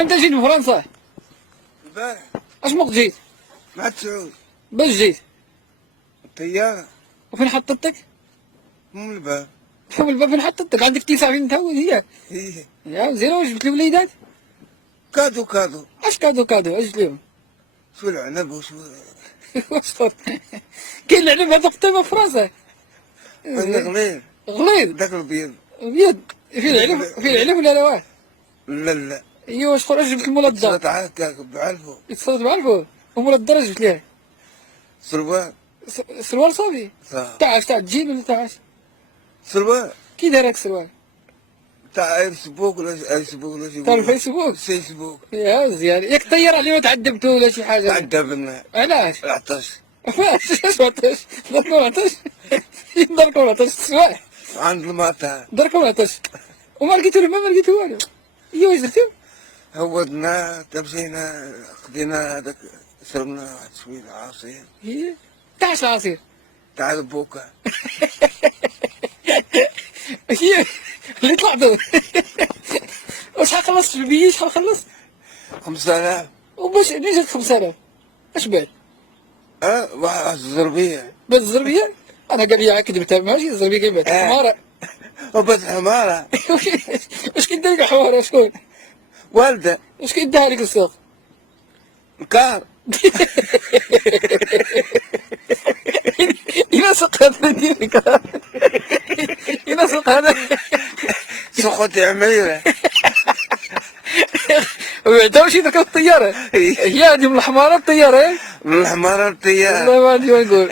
انت جيت من فرنسا؟ البارح اش وقت جيت؟ مع تسعود باش جيت؟ الطيارة وفين حطتك؟ من الباب. شوف الباب فين حطتك، عندك تيسع فين تهود هي؟ هي يا زين، واش جبت الوليدات؟ كادو كادو. اش كادو اش جبت لهم؟ شو العنب وشو واش صار؟ كاين العنب هذا قدامه في فرنسا. عندنا غليظ غليظ داك البيض. ابيض. فيه العلف، فيه العلف ولا لا واه؟ لا لا ايوا شكون اش جبت المولى الدار؟ صرت هكاك بعرفو. يتصرف بعرفو. ومولى الدار اش جبت ليه؟ سروال سروال صافي. صح. تاع الجيل ولا تاع اش؟ سروال كي داير هاك السروال؟ تاع ايرسبوك ولا ايرسبوك ولا شي تاع الفيسبوك؟ فيسبوك. يا مزيان، ياك طير عليه ما تعذبتو ولا شي حاجه؟ تعذبنا علاش؟ العطش. علاش ما عطاش؟ دركم عطاش؟ دركم عطاش السواح؟ عند المطار دركم عطاش وما لقيتو ما لقيتو والو. ايوا واش درتو؟ هودنا تمشينا خدينا هذاك شربنا واحد شويه عصير هي تاع اش العصير؟ تاع البوكا. هي اللي طلعتو. وشحال خلصت في البيي؟ شحال خلصت؟ 5000. وباش ليه جاتك 5000؟ اش بان؟ واحد الزربيه. بات الزربيه؟ انا قال لي كذبتها ماشي الزربيه كيبات حماره. وبس حماره. واش كيدير لك الحماره شكون؟ والده واش كيديها لك السوق؟ الكار. ينسق هذا ديالك. ينسق هذا. سقط عميره. وبعدا مشي ذاك الطياره. هي هذه من الحماره الطياره. من الحماره الطيار. والله ما عندي ما نقول.